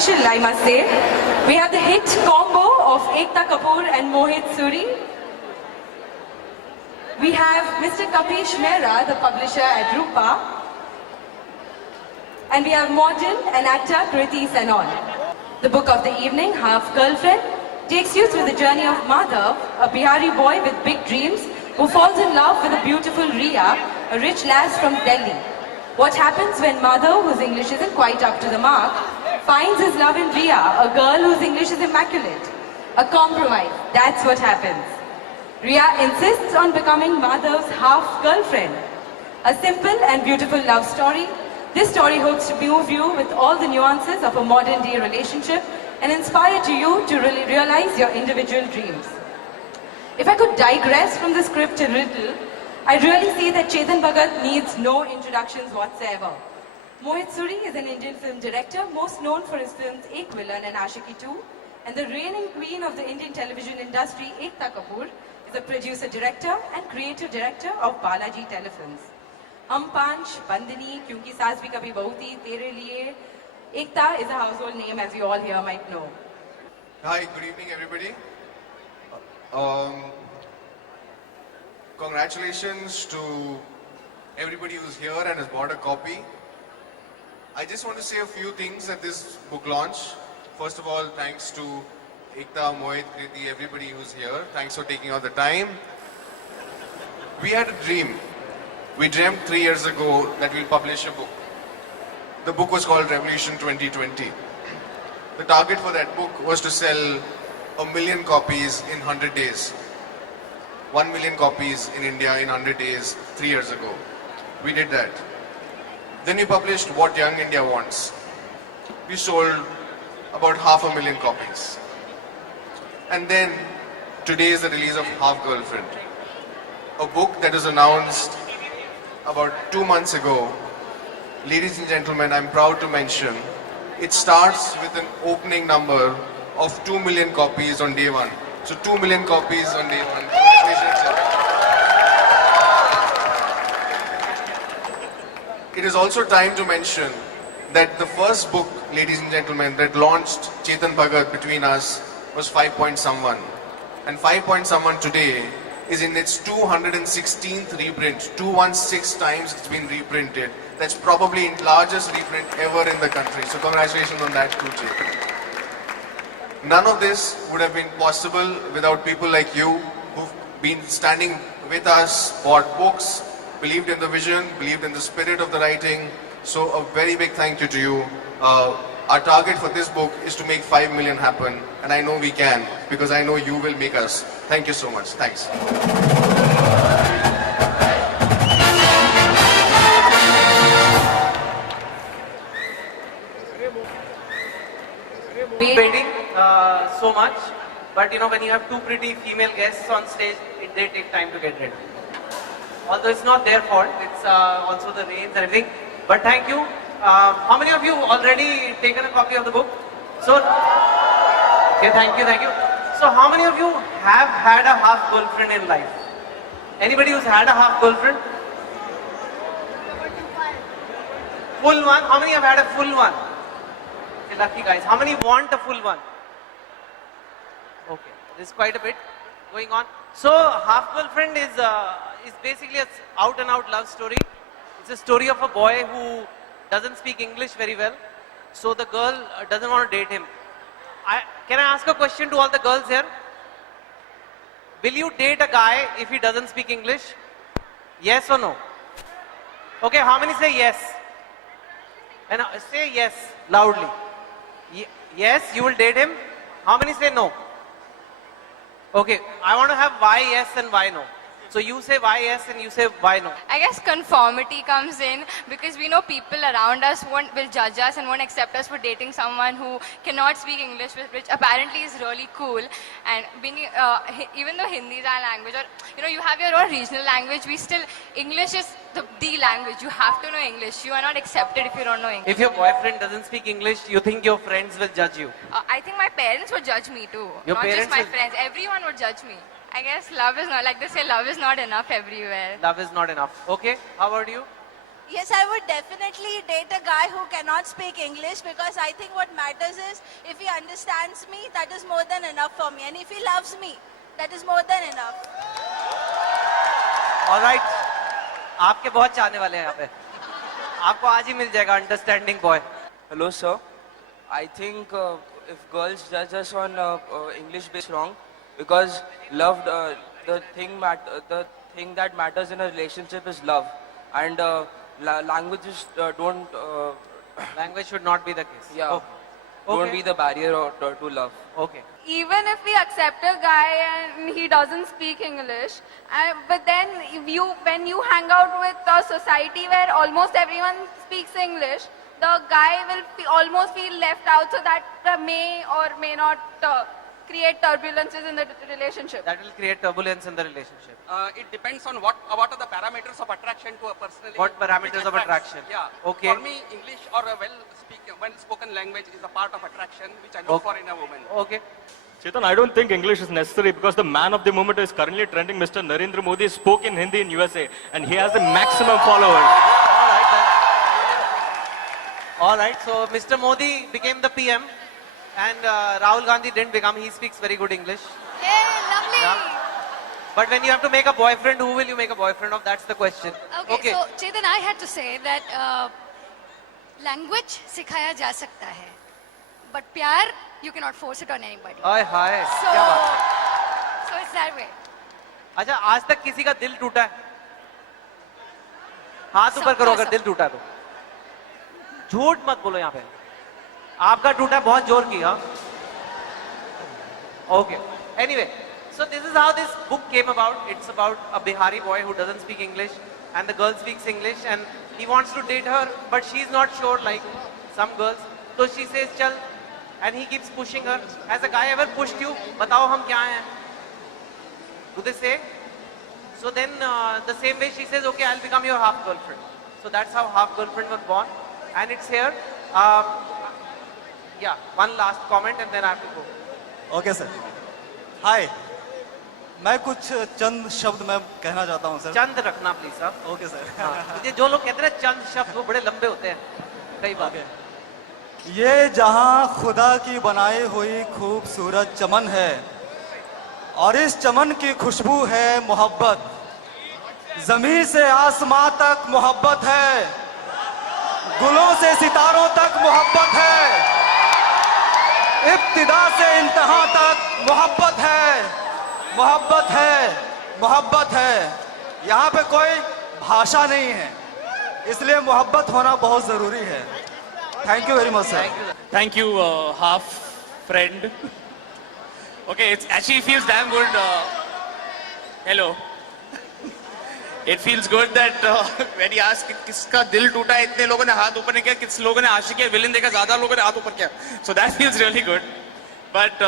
special, I must say. We have the hit combo of Ekta Kapoor and Mohit Suri. We have Mr. Kapish Mehra, the publisher at Rupa. And we have model and actor Kriti Sanon. The book of the evening, Half Girlfriend, takes you through the journey of Madhav, a Bihari boy with big dreams who falls in love with a beautiful Riya, a rich lass from Delhi. What happens when Madhav, whose English isn't quite up to the mark, finds his love in Riya, a girl whose English is immaculate? A compromise, that's what happens. Riya insists on becoming Madhav's half-girlfriend. A simple and beautiful love story. This story hopes to move you with all the nuances of a modern-day relationship and inspire to you to really realize your individual dreams. If I could digress from the script a little, I'd really say that Chetan Bhagat needs no introductions whatsoever. Mohit Suri is an Indian film director, most known for his films Ek Villain and Ashiki 2, and the reigning queen of the Indian television industry, Ekta Kapoor, is a producer-director and creative director of Balaji Telefilms. Hum Panch, Bandini, Kyunki Saas Bhi Kabhi Bahu Thi, Tere Liye. Ekta is a household name, as you all here might know. Hi, good evening everybody. Congratulations to everybody who's here and has bought a copy. I just want to say a few things at this book launch. First of all, thanks to Ekta, Mohit, Kriti, everybody who's here. Thanks for taking out the time. We had a dream. We dreamt 3 years ago that we'll publish a book. The book was called Revolution 2020. The target for that book was to sell 1 million copies in 100 days. 1 million copies in India in 100 days 3 years ago. We did that. Then we published What Young India Wants. We sold about 500,000 copies. And then today is the release of Half Girlfriend, a book that was announced about 2 months ago. Ladies and gentlemen, I'm proud to mention, it starts with an opening number of 2 million copies on day one. So 2 million copies on day one. It is also time to mention that the first book, ladies and gentlemen, that launched Chetan Bhagat between us was 5 Point Someone. And 5 Point Someone today is in its 216th reprint. 216 times it's been reprinted. That's probably the largest reprint ever in the country. So congratulations on that too, Chetan. None of this would have been possible without people like you who've been standing with us, bought books, believed in the vision, believed in the spirit of the writing. So a very big thank you to you. Our target for this book is to make 5 million happen, and I know we can, because I know you will make us. Thank you so much. Thanks. Waiting so much, but when you have two pretty female guests on stage, they take time to get ready. Although it's not their fault, it's also the rains and everything. But thank you. How many of you already taken a copy of the book? So, okay, thank you. So how many of you have had a half girlfriend in life? Anybody who's had a half girlfriend? Full one? How many have had a full one? Okay, lucky guys. How many want a full one? Okay, there's quite a bit going on. So Half Girlfriend is basically an out and out love story. It's a story of a boy who doesn't speak English very well. So the girl doesn't want to date him. Can I ask a question to all the girls here? Will you date a guy if he doesn't speak English? Yes or no? Okay, how many say yes? And say yes loudly. Yes, you will date him. How many say no? Okay, I want to have why yes and why no. So you say why yes and you say why no. I guess conformity comes in because we know people around us will judge us and won't accept us for dating someone who cannot speak English, which apparently is really cool. And being even though Hindi is our language, or you have your own regional language, English is the language. You have to know English. You are not accepted if you don't know English. If your boyfriend doesn't speak English, you think your friends will judge you? I think my parents would judge me too. Your not parents just my will... friends. Everyone would judge me. I guess love is not, like they say, love is not enough everywhere. Love is not enough. Okay, how about you? Yes, I would definitely date a guy who cannot speak English, because I think what matters is if he understands me, that is more than enough for me. And if he loves me, that is more than enough. All right. आपके बहुत चाहने वाले हैं यहाँ पे. आपको आज ही मिल जाएगा understanding boy. Hello, sir. I think if girls judge us on English based wrong, because love, the thing that matters in a relationship is love, and languages don't. Language should not be the case. Yeah. Okay. Don't be the barrier to love. Okay. Even if we accept a guy and he doesn't speak English, but then when you hang out with a society where almost everyone speaks English, the guy will almost feel left out, so that may or may not create turbulences in the relationship. That will create turbulence in the relationship. It depends on what are the parameters of attraction to a person. What parameters of attraction? Yeah. Okay. For me, English or a well-spoken language is a part of attraction which I look for in a woman. Okay. Chetan, I don't think English is necessary because the man of the moment is currently trending. Mr. Narendra Modi spoke in Hindi in USA and he has the maximum followers. All right. So Mr. Modi became the PM, and Rahul Gandhi didn't become. He speaks very good English. Hey, lovely. Yeah. But when you have to make a boyfriend, who will you make a boyfriend of? That's the question. Okay, so Chetan, I had to say that language सिखाया जा सकता है, but प्यार you cannot force it on anybody. Hi hi. So, क्या बात है? so it's that way. अच्छा, आज तक किसी का दिल टूटा है? हाथ ऊपर करो अगर दिल टूटा है तो. झूठ मत बोलो यहाँ पे. आपका टूटा है, बहुत जोर की. हाँ. Okay. Anyway, so this is how this book came about. It's about a Bihari boy who doesn't speak English, and the girl speaks English, and he wants to date her, but she's not sure like some girls. So she says, "Chal," and he keeps pushing her. Has a guy ever pushed you? बताओ हम क्या हैं? Do they say? So then the same way she says, "Okay, I'll become your half girlfriend." So that's how Half Girlfriend was born, and it's here. Yeah, one last comment, and then I have to go. Okay sir. Hi, मैं कुछ चंद शब्द मैं कहना चाहता हूँ sir. चंद रखना please साहब. Okay sir. ये जो लोग कहते हैं चंद शब्द वो बड़े लंबे होते हैं कई बार. ये जहाँ खुदा की बनाई हुई खूबसूरत चमन है और इस चमन की खुशबू है मोहब्बत. जमीन से आसमां तक मोहब्बत है, गुलों से सितारों तक मोहब्बत है, इब्तिदा से इंतहा तक मोहब्बत है, मोहब्बत है, मोहब्बत है. यहाँ पे कोई भाषा नहीं है, इसलिए मोहब्बत होना बहुत जरूरी है. Thank you very much sir. Thank you, half friend. Okay, it actually feels damn good. Hello. It feels good that when he asked किसका दिल टूटा है, इतने लोगों ने हाथ ऊपर नहीं किया, किस लोगों ने आशिकी विलन देखा, ज्यादा लोगों ने हाथ ऊपर किया. So that feels really good. But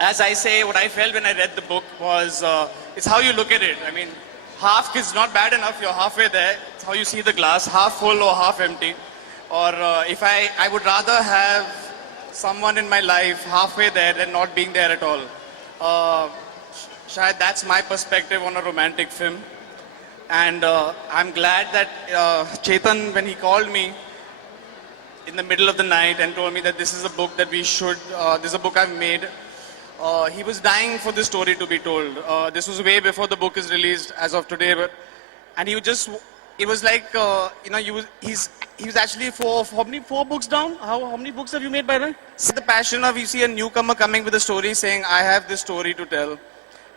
as I say, what I felt when I read the book was it's how you look at it. I mean, half is not bad enough. You're halfway there. It's how you see the glass, half full or half empty. Or if I would rather have someone in my life halfway there than not being there at all. Shayad that's my perspective on a romantic film. And I'm glad that Chetan, when he called me in the middle of the night and told me that this is a book that we should, this is a book I've made, he was dying for this story to be told. This was way before the book is released as of today. And he would just, it was like, you know, he was actually four books down? How many books have you made by then? See the passion of, you see a newcomer coming with a story saying, I have this story to tell.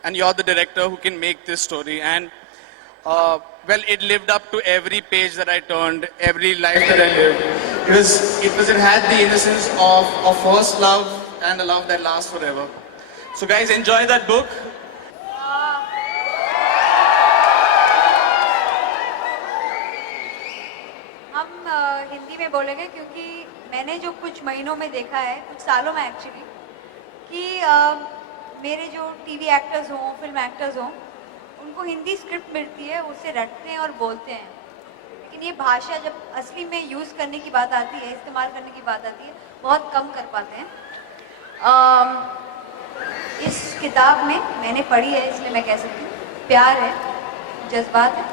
And you're the director who can make this story. And well, it lived up to every page that I turned, every life that I lived. It had the innocence of first love and a love that lasts forever. So guys, enjoy that book. हम हिंदी में बोलेंगे क्योंकि मैंने जो कुछ महीनों में देखा है, कुछ सालों में एक्चुअली, कि मेरे जो टीवी एक्टर्स हों, फिल्म एक्टर्स हों, उनको हिंदी स्क्रिप्ट मिलती है, उससे रटते हैं और बोलते हैं. लेकिन ये भाषा जब असली में यूज़ करने की बात आती है, इस्तेमाल करने की बात आती है, बहुत कम कर पाते हैं. इस किताब में मैंने पढ़ी है, इसलिए मैं कह सकती हूँ, प्यार है, जज्बात है.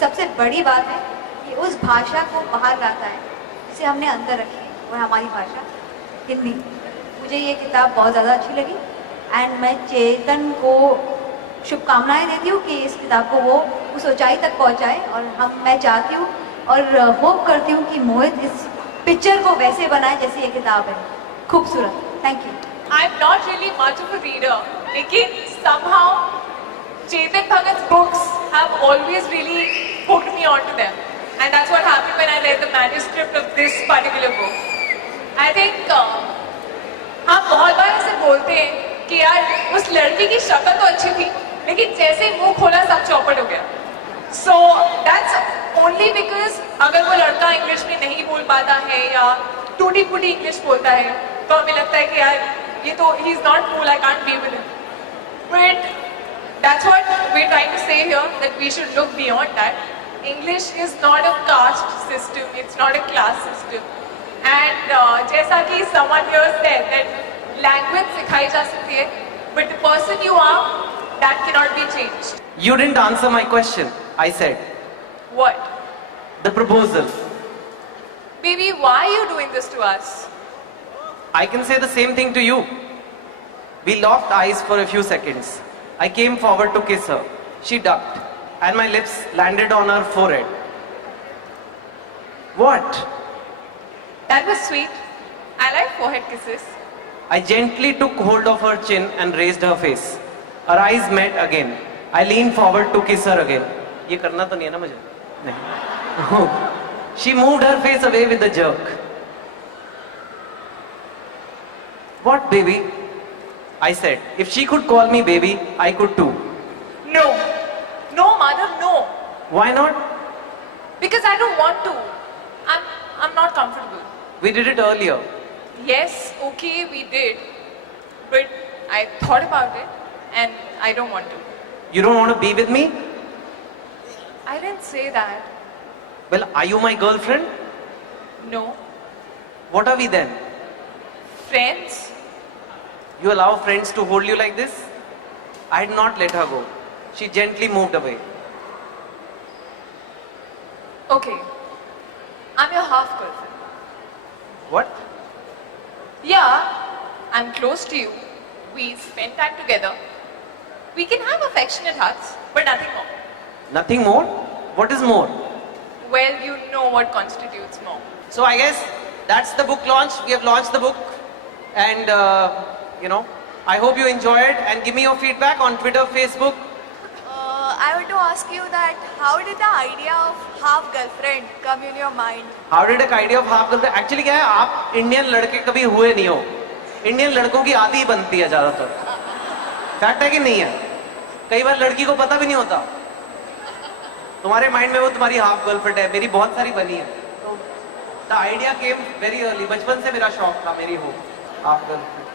सबसे बड़ी बात है ये उस भाषा को बाहर लाता है जिसे हमने अंदर रखी है, वो है हमारी भाषा हिंदी। मुझे ये किताब बहुत ज़्यादा अच्छी लगी एंड मैं चेतन को शुभकामनाएं देती हूँ कि इस किताब को वो उस ऊंचाई तक पहुँचाए, और मैं चाहती हूँ और होप करती हूँ कि मोहित इस पिक्चर को वैसे बनाए जैसे ये किताब है, खूबसूरत। Thank you. I'm not really much of a reader, लेकिन somehow Chetan Bhagat's books have always really hooked me onto them, and that's what happened when I read the manuscript of this particular book. I think हम बहुत बार ऐसे बोलते हैं कि यार उस लड़की की शक्ल तो अच्छी थी, लेकिन जैसे मुंह खोला सब चौपट हो गया. So that's only because अगर वो लड़का इंग्लिश में नहीं बोल पाता है या टूटी फूटी इंग्लिश बोलता है, तो हमें लगता है कि यार ये तो he is not cool, I can't be with him. But that's what we're trying to say here, that we should look beyond that. English is not a caste system, it's not a class system. And जैसा कि someone here said that language सिखाई जा सकती है, but the person you are, that cannot be changed. You didn't answer my question. I said. What? The proposal. Baby, why are you doing this to us? I can say the same thing to you. We locked eyes for a few seconds. I came forward to kiss her. She ducked, and my lips landed on her forehead. What? That was sweet. I like forehead kisses. I gently took hold of her chin and raised her face. Our eyes met again. I leaned forward to kiss her again. ये करना तो नहीं है ना मुझे? नहीं. She moved her face away with a jerk. What, baby? I said. If she could call me baby, I could too. No. No, Madhav, no. Why not? Because I don't want to. I'm not comfortable. We did it earlier. Yes, okay, we did. But I thought about it and I don't want to. You don't want to be with me? I didn't say that. Well, are you my girlfriend? No. What are we then? Friends? You allow friends to hold you like this? I had not let her go. She gently moved away. Okay. I'm your half girlfriend. What? Yeah, I'm close to you. We spend time together. We can have affectionate hugs, but nothing more. Nothing more? What is more? Well, you know what constitutes more. So I guess that's the book launch. We have launched the book, and I hope you enjoy it, and give me your feedback on Twitter, Facebook. I want to ask you that how did the idea of half girlfriend come in your mind? How did the idea of half girlfriend? Actually क्या है, आप Indian लड़के कभी हुए नहीं हो. Indian लड़कों की आदि बनती है ज्यादातर. फैक्ट है कि नहीं है? कई बार लड़की को पता भी नहीं होता. तुम्हारे माइंड में वो तुम्हारी हाफ गर्लफ्रेंड है. मेरी बहुत सारी बनी है. तो the idea came very early. बचपन से मेरा शौक था मेरी हो हाफ गर्लफ्रेंड.